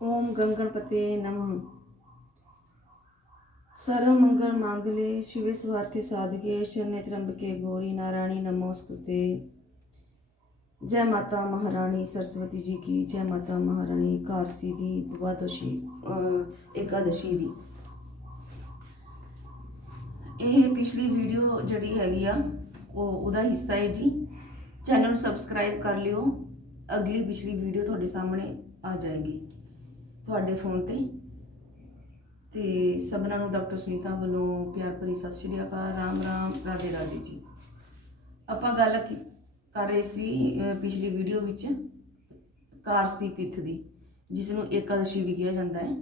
ओम गम गणपते नमः सर्व मंगल मांगले शिवे स्वार्थी साधके शरण्य त्र्यंबके गौरी नारायणी नमोस्तुते जय माता महारानी सरस्वती जी की जय माता महारानी कारसी ਦੀ ਦੁਆਦਸ਼ੀ ਅਹ, ਏਕਾਦਸ਼ੀ ਦੀ ਇਹ ਪਿਛਲੀ ਵੀਡੀਓ ਜਿਹੜੀ ਹੈਗੀ ਆ ਉਹ ਉਹਦਾ ਹਿੱਸਾ ਹੈ ਜੀ ਚੈਨਲ ਨੂੰ ਸਬਸਕ੍ਰਾਈਬ ਕਰ ਲਿਓ ਅਗਲੀ ਪਿਛਲੀ ਵੀਡੀਓ ਤੁਹਾਡੇ ਸਾਹਮਣੇ ਆ ਜਾਏਗੀ ਤੁਹਾਡੇ ਫੋਨ ਤੇ। ਤੇ ਸਭਨਾਂ ਨੂੰ ਡਾਕਟਰ ਸੁਨੀਤਾ ਵੱਲੋਂ ਪਿਆਰ ਭਰੀ ਸਤਿ ਸ਼੍ਰੀ ਅਕਾਲ ਰਾਮ ਰਾਮ ਰਾਧੇ ਰਾਧੇ ਜੀ। ਆਪਾਂ ਗੱਲ ਕੀ- ਕਰ ਰਹੇ ਸੀ ਅਹ, ਪਿਛਲੀ ਵੀਡੀਓ ਵਿੱਚ ਕਾਰਸੀ ਤਿੱਥ ਦੀ ਜਿਸ ਨੂੰ ਏਕਾਦਸ਼ੀ ਵੀ ਕਿਹਾ ਜਾਂਦਾ ਹੈ।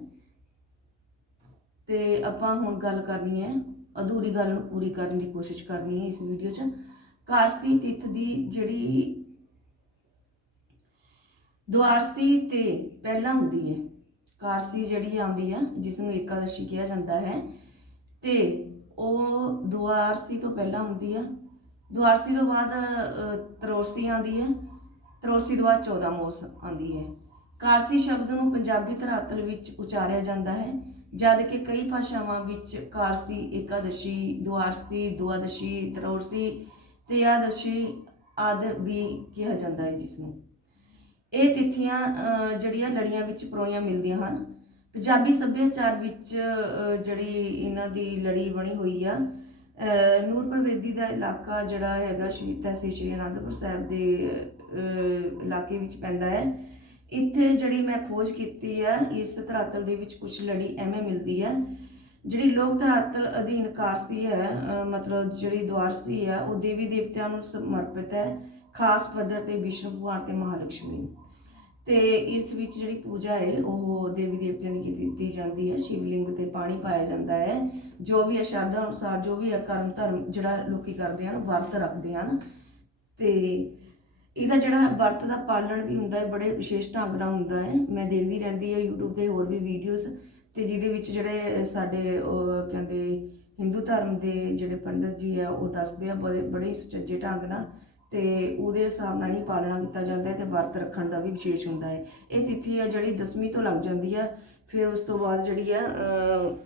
ਤੇ ਆਪਾਂ ਹੁਣ ਗੱਲ ਕਰਨੀ ਹੈ ਅਧੂਰੀ ਗੱਲ ਨੂੰ ਪੂਰੀ ਕਰਨ ਦੀ ਕੋਸ਼ਿਸ਼ ਕਰਨੀ ਹੈ ਇਸ ਵੀਡੀਓ 'ਚ। ਕਾਰਸੀ ਤਿੱਥ ਦੀ ਜਿਹੜੀ ਦੁਆਰਸੀ ਤੇ ਪਹਿਲਾਂ ਹੁੰਦੀ ਹੈ ਕਾਰਸੀ ਜਿਹੜੀ ਆਉਂਦੀ ਆ ਜਿਸ ਨੂੰ ਏਕਾਦਸ਼ੀ ਕਿਹਾ ਜਾਂਦਾ ਹੈ, ਤੇ ਉਹ ਦੁਆਰਸੀ ਤੋਂ ਪਹਿਲਾਂ ਹੁੰਦੀ ਆ। ਦੁਆਰਸੀ ਤੋਂ ਬਾਅਦ ਤਰੋਸੀ ਆਉਂਦੀ ਹੈ ਤਰੋਸੀ ਤੋਂ ਬਾਅਦ 14 ਮੋਸ ਆਉਂਦੀ ਹੈ। ਕਾਰਸੀ ਸ਼ਬਦ ਨੂੰ ਪੰਜਾਬੀ ਧਰਾਤਲ ਵਿੱਚ ਉਚਾਰਿਆ ਜਾਂਦਾ ਹੈ, ਜਦ ਕਿ ਕਈ ਭਾਸ਼ਾਵਾਂ ਵਿੱਚ ਕਾਰਸੀ, ਏਕਾਦਸ਼ੀ, ਦੁਆਰਸੀ, ਦੁਆਦਸ਼ੀ ਤਰੋਸੀ ਤ੍ਰਿਆਦਸ਼ੀ ਆਦਿ ਵੀ ਕਿਹਾ ਜਾਂਦਾ ਹੈ ਜਿਸ ਨੂੰ ਇਹ ਤਿਥੀਆਂ ਜਿਹੜੀਆਂ ਲੜੀਆਂ ਵਿੱਚ ਪਰੋਈਆਂ ਮਿਲਦੀਆਂ ਹਨ। ਪੰਜਾਬੀ ਸੱਭਿਆਚਾਰ ਵਿੱਚ ਜਿਹੜੀ ਇਹਨਾਂ ਦੀ ਲੜੀ ਬਣੀ ਹੋਈ ਆ ਨੂਰ ਨੂਰਪੁਰ ਦਾ ਇਲਾਕਾ ਜਿਹੜਾ ਹੈਗਾ ਸ਼੍ਰੀ, ਤਹਿਸੀਲ ਸ਼੍ਰੀ ਅਨੰਦਪੁਰ ਸਾਹਿਬ ਦੇ ਇਲਾਕੇ ਵਿੱਚ ਪੈਂਦਾ ਹੈ। ਇੱਥੇ ਜਿਹੜੀ ਮੈਂ ਖੋਜ ਕੀਤੀ ਹੈ ਇਸ ਧਰਾਤਲ ਦੇ ਵਿੱਚ ਕੁਝ ਲੜੀ ਐਵੇਂ ਮਿਲਦੀ ਹੈ ਜਿਹੜੀ ਲੋਕ ਧਰਾਤਲ ਅਧੀਨ ਕਾਰਸੀ ਹੈ ਮਤਲਬ ਜਿਹੜੀ ਦੁਆਰਸੀ ਹੈ ਉਹ ਦੇਵੀ ਦੇਵਤਿਆਂ ਨੂੰ ਸਮਰਪਿਤ ਹੈ। ਖਾਸ ਪੱਧਰ ਤੇ ਵਿਸ਼ਨੂੰ ਭਗਵਾਨ ਤੇ ਮਹਾਲక్ష్ਮੀ ਨੂੰ। ਤੇ ਇਸ ਵਿੱਚ ਜਿਹੜੀ ਪੂਜਾ ਹੈ, ਉਹ ਦੇਵੀ ਦੇਵਤਿਆਂ ਦੀ ਕੀਤੀ ਜਾਂਦੀ ਹੈ। ਸ਼ਿਵਲਿੰਗ ਤੇ ਪਾਣੀ ਪਾਇਆ ਜਾਂਦਾ ਹੈ। ਜੋ ਵੀ ਹੈ ਸ਼ਰਧਾ ਅਨੁਸਾਰ ਜੋ ਵੀ ਹੈ ਕਰਮ ਧਰਮ ਜਿਹੜਾ ਲੋਕੀ ਕਰਦੇ ਹਨ, ਵਰਤ ਰੱਖਦੇ ਹਨ। ਤੇ ਇਹਦਾ ਜਿਹੜਾ ਵਰਤ ਦਾ ਪਾਲਣ ਵੀ ਹੁੰਦਾ ਹੈ, ਬੜੇ ਵਿਸ਼ੇਸ਼ ਢੰਗ ਨਾਲ ਹੁੰਦਾ ਹੈ। ਮੈਂ ਦੇਖਦੀ ਰਹਿੰਦੀ ਹਾਂ YouTube ਤੇ ਹੋਰ ਵੀ ਵੀਡੀਓਜ਼ ਤੇ ਜਿਹਦੇ ਵਿੱਚ ਜਿਹੜੇ ਸਾਡੇ ਉਹ ਕਹਿੰਦੇ ਹਿੰਦੂ ਧਰਮ ਦੇ ਜਿਹੜੇ ਪੰਡਤ ਜੀ ਆ, ਉਹ ਦੱਸਦੇ ਆ ਬੜੇ ਬੜੇ ਸੁਚੱਜੇ ਢੰਗ ਨਾਲ ਤੇ ਉਹਦੇ ਹਿਸਾਬ ਨਾਲ ਹੀ ਪਾਲਣਾ ਕੀਤਾ ਜਾਂਦਾ ਹੈ ਤੇ ਵਰਤ ਰੱਖਣ ਦਾ ਵੀ ਵਿਸ਼ੇਸ਼ ਹੁੰਦਾ ਹੈ। ਇਹ ਤਿਥੀ ਹੈ ਜਿਹੜੀ ਦਸਵੀਂ ਤੋਂ ਲੱਗ ਜਾਂਦੀ ਹੈ। ਫਿਰ ਉਸ ਤੋਂ ਬਾਅਦ ਜਿਹੜੀ ਆ ਅਹ,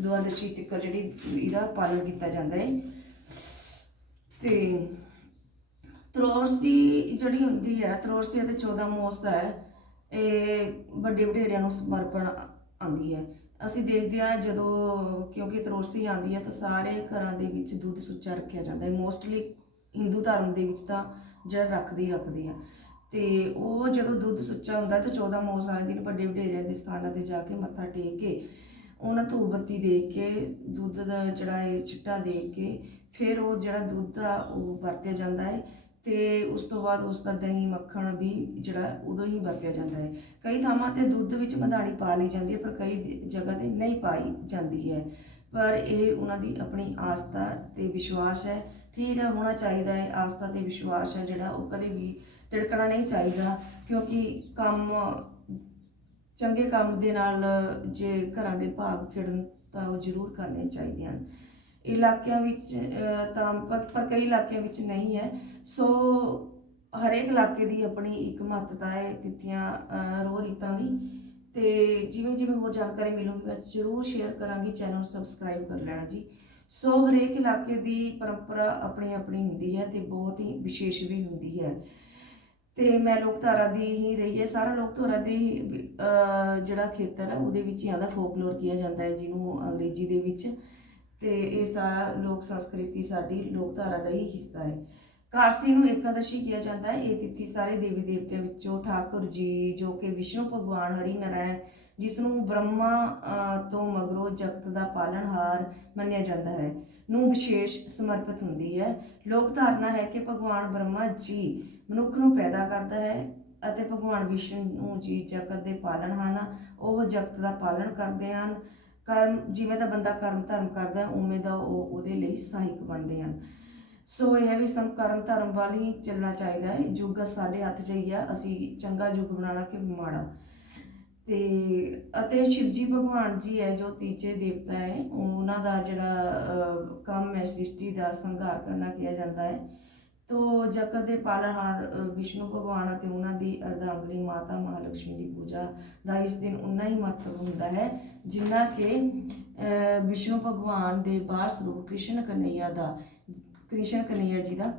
ਦੁਆਦਸ਼ੀ ਤੱਕ ਜਿਹੜੀ ਇਹਦਾ ਪਾਲਣ ਕੀਤਾ ਜਾਂਦਾ ਹੈ। ਤੇ ਤਰੋਸੀ ਜਿਹੜੀ ਹੁੰਦੀ ਹੈ ਤਰੋਸੀ ਅਤੇ 14 ਮੋਸ ਹੈ ਇਹ ਵੱਡੇ ਵਡੇਰਿਆਂ ਨੂੰ ਸਮਰਪਣ ਆਉਂਦੀ ਹੈ। ਅਸੀਂ ਦੇਖਦੇ ਹਾਂ ਜਦੋਂ ਕਿਉਂਕਿ ਤਰੋਸੀ ਆਉਂਦੀ ਹੈ ਤਾਂ ਸਾਰੇ ਘਰਾਂ ਦੇ ਵਿੱਚ ਦੁੱਧ ਸੁੱਚਾ ਰੱਖਿਆ ਜਾਂਦਾ ਹੈ। ਮੋਸਟਲੀ ਹਿੰਦੂ ਧਰਮ ਦੇ ਵਿੱਚ ਤਾਂ ਜਿਹੜਾ ਰੱਖਦੀ ਰੱਖਦੀ ਆ। ਤੇ ਉਹ ਜਦੋਂ ਦੁੱਧ ਸੁੱਚਾ ਹੁੰਦਾ ਤਾਂ 14 ਮੋਸ ਵਾਲੇ ਦਿਨ ਵੱਡੇ ਵਡੇਰਿਆਂ ਦੇ ਸਥਾਨਾਂ ਤੇ ਜਾ ਕੇ ਮੱਥਾ ਟੇਕ ਕੇ, ਉਹਨਾਂ ਧੂਪ ਬੱਤੀ ਦੇ ਕੇ, ਦੁੱਧ ਦਾ ਜਿਹੜਾ ਹੈ ਚਿੱਟਾ ਦੇ ਕੇ, ਫਿਰ ਉਹ ਜਿਹੜਾ ਦੁੱਧ ਆ ਉਹ ਵਰਤਿਆ ਜਾਂਦਾ ਹੈ ਤੇ ਉਸ ਤੋਂ ਬਾਅਦ ਉਸ ਦਾ ਦਹੀਂ, ਮੱਖਣ ਵੀ ਜਿਹੜਾ ਉਦੋਂ ਹੀ ਵਰਤਿਆ ਜਾਂਦਾ ਹੈ। ਕਈ ਥਾਵਾਂ ਤੇ ਦੁੱਧ ਵਿੱਚ ਮਧਾਣੀ ਪਾ ਲਈ ਜਾਂਦੀ ਹੈ, ਪਰ ਕਈ ਜਗ੍ਹਾ ਤੇ ਨਹੀਂ ਪਾਈ ਜਾਂਦੀ ਹੈ। ਪਰ ਇਹ ਉਹਨਾਂ ਦੀ ਆਪਣੀ ਆਸਥਾ ਤੇ ਵਿਸ਼ਵਾਸ ਹੈ ਠੀਕ ਹੈ ਹੋਣਾ ਚਾਹੀਦਾ ਹੈ, ਆਸਥਾ ਤੇ ਵਿਸ਼ਵਾਸ ਹੈ ਜਿਹੜਾ, ਉਹ ਕਦੇ ਵੀ ਤਿੜਕਣਾ ਨਹੀਂ ਚਾਹੀਦਾ, ਕਿਉਂਕਿ ਕੰਮ, ਚੰਗੇ ਕੰਮ ਦੇ ਨਾਲ ਜੇ ਘਰਾਂ ਦੇ ਭਾਗ ਖਿੜਨ ਤਾਂ ਉਹ ਜ਼ਰੂਰ ਕਰਨੇ ਚਾਹੀਦੇ ਹਨ। ਇਲਾਕਿਆਂ ਵਿੱਚ ਤਾਂ ਪਰ ਕਈ ਇਲਾਕਿਆਂ ਵਿੱਚ ਨਹੀਂ ਹੈ। ਸੋ ਹਰੇਕ ਇਲਾਕੇ ਦੀ ਆਪਣੀ ਇੱਕ ਮਹੱਤਤਾ ਹੈ, ਤਿਥੀਆਂ ਰੋਹ ਰੀਤਾਂ ਦੀ। ਤੇ ਜਿਵੇਂ ਜਿਵੇਂ ਹੋਰ ਜਾਣਕਾਰੀ ਮਿਲੂਗੀ, ਮੈਂ ਜ਼ਰੂਰ ਸ਼ੇਅਰ ਕਰਾਂਗੀ। ਚੈਨਲ ਸਬਸਕ੍ਰਾਈਬ ਕਰ ਲੈਣਾ ਜੀ। ਸੋ ਹਰੇਕ ਇਲਾਕੇ ਦੀ ਪਰੰਪਰਾ ਆਪਣੀ ਆਪਣੀ ਹੁੰਦੀ ਹੈ ਤੇ ਬਹੁਤ ਹੀ ਵਿਸ਼ੇਸ਼ ਵੀ ਹੁੰਦੀ ਹੈ। ਤੇ ਮੈਂ ਲੋਕਧਾਰਾ ਦੀ ਹੀ ਰਹੀ ਹੈ, ਸਾਰਾ ਲੋਕਧਾਰਾ ਦੀ ਜਿਹੜਾ ਖੇਤਰ ਹੈ ਉਹਦੇ ਵਿੱਚ ਹੀ ਆਉਂਦਾ ਫੋਕਲੋਰ ਕਿਹਾ ਜਾਂਦਾ ਹੈ ਜਿਹਨੂੰ ਅੰਗਰੇਜ਼ੀ ਦੇ ਵਿੱਚ। ਤੇ ਇਹ ਸਾਰਾ ਲੋਕ ਸੰਸਕ੍ਰਿਤੀ ਸਾਡੀ ਲੋਕਧਾਰਾ ਦਾ ਹੀ ਹਿੱਸਾ ਹੈ। ਕਾਰਸੀ ਨੂੰ ਏਕਾਦਸ਼ੀ ਕਿਹਾ ਜਾਂਦਾ ਹੈ। ਇਹ ਤਿਥੀ ਸਾਰੇ ਦੇਵੀ ਦੇਵਤਿਆਂ ਵਿੱਚੋਂ ਠਾਕੁਰ ਜੀ, ਜੋ ਕਿ ਵਿਸ਼ਨੂੰ ਭਗਵਾਨ, ਹਰੀ ਨਾਰਾਇਣ ਜਿਸ ਨੂੰ ਬ੍ਰਹਮਾ ਤੋਂ ਮਗਰੋਂ ਜਗਤ ਦਾ ਪਾਲਣਹਾਰ ਮੰਨਿਆ ਜਾਂਦਾ ਹੈ। ਨੂੰ ਵਿਸ਼ੇਸ਼ ਸਮਰਪਿਤ ਹੁੰਦੀ ਹੈ। ਲੋਕ ਧਾਰਨਾ ਹੈ ਕਿ ਭਗਵਾਨ ਬ੍ਰਹਮਾ ਜੀ ਮਨੁੱਖ ਨੂੰ ਪੈਦਾ ਕਰਦਾ ਹੈ ਅਤੇ ਭਗਵਾਨ ਵਿਸ਼ਨੂੰ ਜੀ ਜਗਤ ਦੇ ਪਾਲਣ ਹਨ। ਉਹ ਜਗਤ ਦਾ ਪਾਲਣ ਕਰਦੇ ਹਨ। ਕਰਮ ਜਿਵੇਂ ਦਾ ਬੰਦਾ ਕਰਮ ਧਰਮ ਕਰਦਾ ਹੈ, ਉਵੇਂ ਦਾ ਉਹ ਉਹਦੇ ਲਈ ਸਹਾਇਕ ਬਣਦੇ ਹਨ। ਸੋ ਇਹ ਵੀ ਸਾਨੂੰ ਕਰਮ ਧਰਮ ਵੱਲ ਹੀ ਚੱਲਣਾ ਚਾਹੀਦਾ ਹੈ। ਯੁੱਗ ਸਾਡੇ ਹੱਥ 'ਚ ਹੀ ਆ। ਅਸੀਂ ਚੰਗਾ ਯੁੱਗ ਬਣਾਉਣਾ ਕਿ ਮਾੜਾ। ਤੇ ਅਤੇ ਸ਼ਿਵਜੀ ਭਗਵਾਨ ਜੀ ਹੈ ਜੋ ਤੀਜੇ ਦੇਵਤਾ ਹੈ ਉਹਨਾਂ ਦਾ ਜਿਹੜਾ ਕੰਮ ਹੈ ਸ੍ਰਿਸ਼ਟੀ ਦਾ ਸੰਘਾਰ ਕਰਨਾ ਕਿਹਾ ਜਾਂਦਾ ਹੈ। ਤੋ ਜਗਤ ਦੇ ਪਾਲਣਹਾਰ ਅ, ਵਿਸ਼ਨੂੰ ਭਗਵਾਨ ਅਤੇ ਉਹਨਾਂ ਦੀ ਅਰਧਾਂਗਨੀ ਮਾਤਾ ਮਹਾਲక్ష్ਮੀ ਦੀ ਪੂਜਾ ਦਾ ਇਸ ਦਿਨ ਉਨਾ ਹੀ ਮਹੱਤਵ ਹੁੰਦਾ ਹੈ ਜਿੰਨਾ ਕਿ ਵਿਸ਼ਨੂੰ ਭਗਵਾਨ ਦੇ ਬਾਹਰ ਸਰੂਪ ਕ੍ਰਿਸ਼ਨ ਕਨਈਆ ਦਾ ਕ੍ਰਿਸ਼ਨ ਕਨਈਆ ਜੀ ਦਾ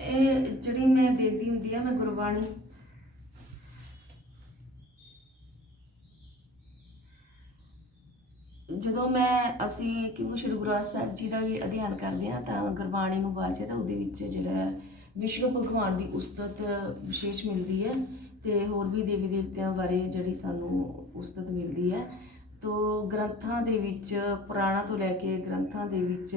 ਇਹ ਜਿਹੜੀ ਮੈਂ ਦੇਖਦੀ ਹੁੰਦੀ ਆ, ਮੈਂ ਗੁਰਬਾਣੀ। ਜਦੋਂ ਮੈਂ, ਅਸੀਂ ਕਿਉਂਕਿ ਸ਼੍ਰੀ ਗੁਰੂ ਗ੍ਰੰਥ ਸਾਹਿਬ ਜੀ ਦਾ ਵੀ ਅਧਿਐਨ ਕਰਦੇ ਆ, ਤਾਂ ਗੁਰਬਾਣੀ ਨੂੰ ਵਾਚੇ ਤਾਂ ਉਹਦੇ ਵਿੱਚ ਜਿਹੜਾ ਵਿਸ਼ਨੂੰ ਭਗਵਾਨ ਦੀ ਉਸਤਤ ਵਿਸ਼ੇਸ਼ ਮਿਲਦੀ ਹੈ ਤੇ ਹੋਰ ਵੀ ਦੇਵੀ ਦੇਵਤਿਆਂ ਬਾਰੇ ਜਿਹੜੀ ਸਾਨੂੰ ਉਸਤਤ ਮਿਲਦੀ ਹੈ। ਤੋ ਗ੍ਰੰਥਾਂ ਦੇ ਵਿੱਚ, ਪੁਰਾਣਾ ਤੋਂ ਲੈ ਕੇ ਗ੍ਰੰਥਾਂ ਦੇ ਵਿੱਚ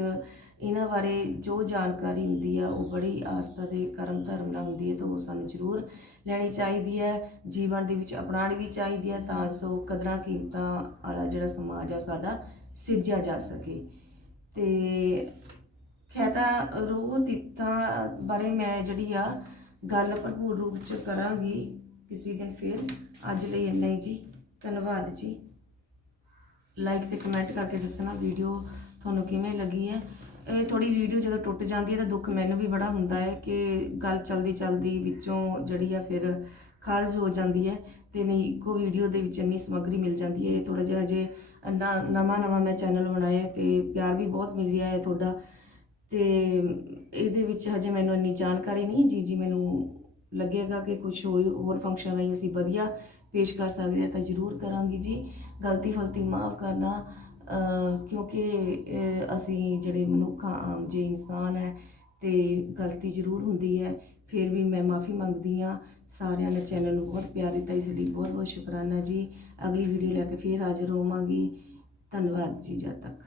ਇਹਨਾਂ ਬਾਰੇ ਜੋ ਜਾਣਕਾਰੀ ਹੁੰਦੀ ਆ, ਉਹ ਬੜੀ ਆਸਥਾ ਦੇ ਕਰਮ ਧਰਮ ਨਾਲ ਹੁੰਦੀ ਹੈ ਤਾਂ ਉਹ ਸਾਨੂੰ ਜ਼ਰੂਰ ਲੈਣੀ ਚਾਹੀਦੀ ਹੈ ਜੀਵਨ ਦੇ ਵਿੱਚ ਅਪਣਾਉਣੀ ਵੀ ਚਾਹੀਦੀ ਹੈ ਤਾਂ ਸੋ ਕਦਰਾਂ ਕੀਮਤਾਂ ਵਾਲਾ ਜਿਹੜਾ ਸਮਾਜ ਆ, ਉਹ ਸਾਡਾ ਸਿਰਜਿਆ ਜਾ ਸਕੇ। ਤੇ ਖੈਤਾ ਰੋਹ ਤਿੱਤਾਂ ਬਾਰੇ ਮੈਂ ਜਿਹੜੀ ਆ, ਗੱਲ ਭਰਪੂਰ ਰੂਪ ਚ ਕਰਾਂਗੀ ਕਿਸੇ ਦਿਨ ਫਿਰ। ਅੱਜ ਲਈ ਇੰਨਾ ਹੀ ਜੀ। ਧੰਨਵਾਦ ਜੀ। ਲਾਈਕ ਤੇ ਕਮੈਂਟ ਕਰਕੇ ਦੱਸਣਾ ਵੀਡੀਓ ਤੁਹਾਨੂੰ ਕਿਵੇਂ ਲੱਗੀ ਹੈ ਇਹ ਥੋੜੀ ਵੀਡੀਓ ਜਦੋਂ ਟੁੱਟ ਜਾਂਦੀ ਹੈ ਤਾਂ ਦੁੱਖ ਮੈਨੂੰ ਵੀ ਬੜਾ ਹੁੰਦਾ ਹੈ ਕਿ ਗੱਲ ਚਲਦੀ ਚਲਦੀ ਵਿੱਚੋਂ ਜਿਹੜੀ ਆ ਫਿਰ ਖਾਰਜ ਹੋ ਜਾਂਦੀ ਹੈ ਤੇ ਨਹੀਂ, ਇੱਕੋ ਵੀਡੀਓ ਦੇ ਵਿੱਚ ਇੰਨੀ ਸਮੱਗਰੀ ਮਿਲ ਜਾਂਦੀ ਹੈ। ਥੋੜਾ ਜਿਹਾ ਜੇ ਨਵਾਂ ਨਵਾਂ ਮੈਂ ਚੈਨਲ ਬਣਾਇਆ ਤੇ ਪਿਆਰ ਵੀ ਬਹੁਤ ਮਿਲ ਰਿਹਾ ਹੈ ਤੁਹਾਡਾ ਤੇ ਇਹਦੇ ਵਿੱਚ ਹਜੇ ਮੈਨੂੰ ਇੰਨੀ ਜਾਣਕਾਰੀ ਨਹੀਂ। ਜੀ ਜੀ ਮੈਨੂੰ ਲੱਗੇਗਾ ਕਿ ਕੁਝ ਹੋਰ ਫੰਕਸ਼ਨ ਲਈ ਅਸੀਂ ਵਧੀਆ ਪੇਸ਼ ਕਰ ਸਕਦੇ ਹਾਂ ਤਾਂ ਜ਼ਰੂਰ ਕਰਾਂਗੀ ਜੀ। ਗਲਤੀ ਫਲਤੀ ਮਾਫ ਕਰਨਾ। ਕਿਉਂਕਿ ਅਸੀਂ ਜਿਹੜੇ ਮਨੁੱਖ ਆਮ ਜੇ ਇਨਸਾਨ ਹੈ ਤੇ ਗਲਤੀ ਜ਼ਰੂਰ ਹੁੰਦੀ ਹੈ। ਫਿਰ ਵੀ ਮੈਂ ਮਾਫੀ ਮੰਗਦੀ ਹਾਂ ਸਾਰਿਆਂ ਨੇ ਚੈਨਲ ਨੂੰ ਬਹੁਤ ਪਿਆਰ ਦਿੱਤਾ, ਇਸ ਲਈ ਬਹੁਤ ਬਹੁਤ ਸ਼ੁਕਰਾਨਾ ਜੀ। ਅਗਲੀ ਵੀਡੀਓ ਲੈ ਕੇ ਫਿਰ ਹਾਜ਼ਰ ਹੋਵਾਂਗੀ। ਧੰਨਵਾਦ ਜੀ, ਜਦ ਤੱਕ।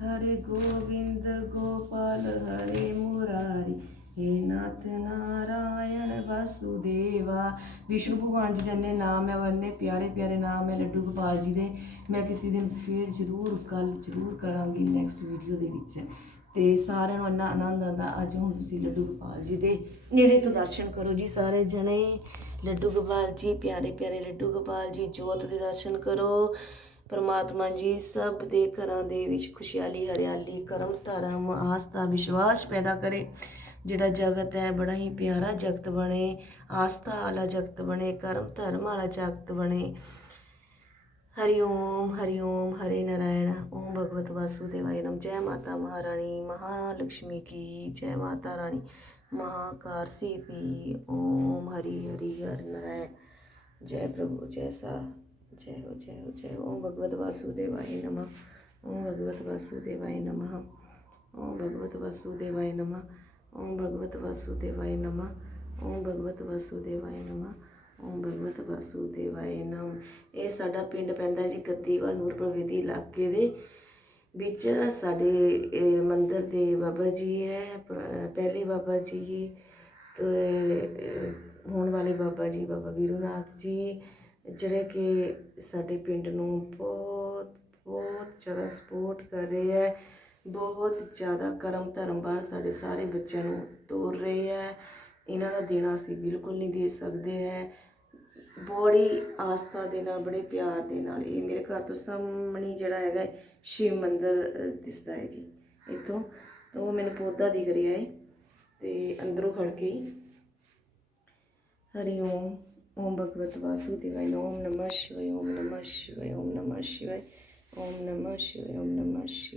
ਹਰੇ ਗੋਬਿੰਦ, ਗੋਪਾਲ, ਹਰੇ ਮੁਰਾਰੀ। हे ਨਾਥ ਨਾਰਾਇਣ ਵਾਸੁਦੇਵਾ, ਵਿਸ਼ਨੂੰ ਭਗਵਾਨ ਜੀ ਦੇ ਇੰਨੇ ਨਾਮ ਹੈ ਉਹ ਇੰਨੇ ਪਿਆਰੇ ਪਿਆਰੇ ਨਾਮ ਹੈ ਲੱਡੂ ਗੋਪਾਲ ਜੀ ਦੇ। ਮੈਂ ਕਿਸੇ ਦਿਨ ਫੇਰ ਜ਼ਰੂਰ ਗੱਲ ਜ਼ਰੂਰ ਕਰਾਂਗੀ ਨੈਕਸਟ ਵੀਡੀਓ ਦੇ ਵਿੱਚ। ਤੇ ਸਾਰਿਆਂ ਨੂੰ ਇੰਨਾ ਆਨੰਦ ਆਉਂਦਾ, ਅੱਜ ਹੁਣ ਤੁਸੀਂ ਲੱਡੂ ਗੋਪਾਲ ਜੀ ਦੇ ਨੇੜੇ ਤੋਂ ਦਰਸ਼ਨ ਕਰੋ ਜੀ ਸਾਰੇ ਜਣੇ। ਲੱਡੂ ਗੋਪਾਲ ਜੀ, ਪਿਆਰੇ ਪਿਆਰੇ ਲੱਡੂ ਗੋਪਾਲ ਜੀ, ਜੋਤ ਦੇ ਦਰਸ਼ਨ ਕਰੋ। ਪਰਮਾਤਮਾ ਜੀ ਸਭ ਦੇ ਘਰਾਂ ਦੇ ਵਿੱਚ ਖੁਸ਼ਹਾਲੀ, ਹਰਿਆਲੀ, ਕਰਮ ਧਰਮ, ਆਸਥਾ, ਵਿਸ਼ਵਾਸ ਪੈਦਾ ਕਰੇ। ਜਿਹੜਾ ਜਗਤ ਹੈ, ਬੜਾ ਹੀ ਪਿਆਰਾ ਜਗਤ ਬਣੇ, ਆਸਥਾ ਵਾਲਾ ਜਗਤ ਬਣੇ, ਕਰਮ ਧਰਮ ਵਾਲਾ ਜਗਤ ਬਣੇ। ਹਰੀ ਓਮ ਹਰੀ ਓਮ, ਹਰੇ ਨਰਾਇਣ, ਓਮ ਭਗਵਤ ਵਾਸੁਦੇਵਾਏ ਨਮ। ਜੈ ਮਾਤਾ ਮਹਾਰਾਣੀ ਮਹਾਲక్ష్ਮੀ ਕੀ, ਜੈ ਮਾਤਾ ਰਾਣੀ, ਮਹਾਕਾਰ ਦੀ ਓਮ ਹਰੀ ਹਰੀ ਹਰ ਨਰਾਇਣ। ਜੈ ਪ੍ਰਭੂ, ਜੈ ਸਾ ਜੈ ਹੋ ਜੈ ਹੋ, ਜੈ ਓਮ ਭਗਵਤ ਵਾਸੁਦੇਵਾਏ ਨਮ। ਓਮ ਭਗਵਤ ਵਾਸੁਦੇਵਾਏ ਨਮ। ਓਮ ਭਗਵਤ ਵਾਸੁਦੇਵਾਏ ਨਮ। ओम भगवत वासुदेवाय नमः ओम भगवत वासुदेवाय नमः ओम भगवत वासुदेवाय नमः ਓਮ ਭਗਵਤ ਵਾਸੂਦੇਵਾਏ ਨਮ ਇਹ ਸਾਡਾ ਪਿੰਡ ਪੈਂਦਾ ਜੀ ਗੱਦੀਵਾਲ ਨੂਰਪੁਰ ਵੇਦੀ ਇਲਾਕੇ ਦੇ ਵਿੱਚ ਸਾਡੇ ਇਹ ਮੰਦਿਰ ਦੇ ਬਾਬਾ ਜੀ ਹੈ ਪ- ਪਹਿਲੇ ਬਾਬਾ ਜੀ ਤੇ ਅਹ, ਹੋਣ ਵਾਲੇ ਬਾਬਾ ਜੀ ਬਾਬਾ ਵੀਰੂਨਾਥ ਜੀ ਜਿਹੜੇ ਕਿ ਸਾਡੇ ਪਿੰਡ ਨੂੰ ਬਹੁਤ ਬਹੁਤ ਜ਼ਿਆਦਾ ਸਪੋਰਟ ਕਰ ਰਹੇ ਹੈ ਬਹੁਤ ਜ਼ਿਆਦਾ ਕਰਮ ਧਰਮ ਵੱਲ ਸਾਡੇ ਸਾਰੇ ਬੱਚਿਆਂ ਨੂੰ ਤੋਰ ਰਹੇ ਹੈ। ਇਹਨਾਂ ਦਾ ਦੇਣਾ ਅਸੀਂ ਬਿਲਕੁਲ ਨਹੀਂ ਦੇ ਸਕਦੇ ਹੈ। ਬੜੀ ਆਸਥਾ ਦੇ ਨਾਲ, ਬੜੇ ਪਿਆਰ ਦੇ ਨਾਲ ਇਹ ਮੇਰੇ ਘਰ ਤੋਂ ਸਾਹਮਣੇ ਜਿਹੜਾ ਹੈਗਾ ਸ਼ਿਵ ਮੰਦਰ ਦਿਸਦਾ ਹੈ ਜੀ ਇੱਥੋਂ। ਉਹ ਮੈਨੂੰ ਪੌਦਾ ਦਿਖ ਰਿਹਾ ਹੈ ਤੇ ਅੰਦਰੋਂ ਖੜ ਕੇ ਹਰੀ ਓਮ ਓਮ ਭਗਵਤ ਵਾਸੁਦੇਵਾਏ, ਓਮ ਨਮः ਸ਼ਿਵਾਏ, ਓਮ ਨਮः ਸ਼ਿਵਾਏ, ਓਮ ਨਮः ਸ਼ਿਵਾਏ, ਓਮ ਨਮः ਸ਼ਿਵਾਏ, ਓਮ ਨਮः ਸ਼ਿਵਾਏ।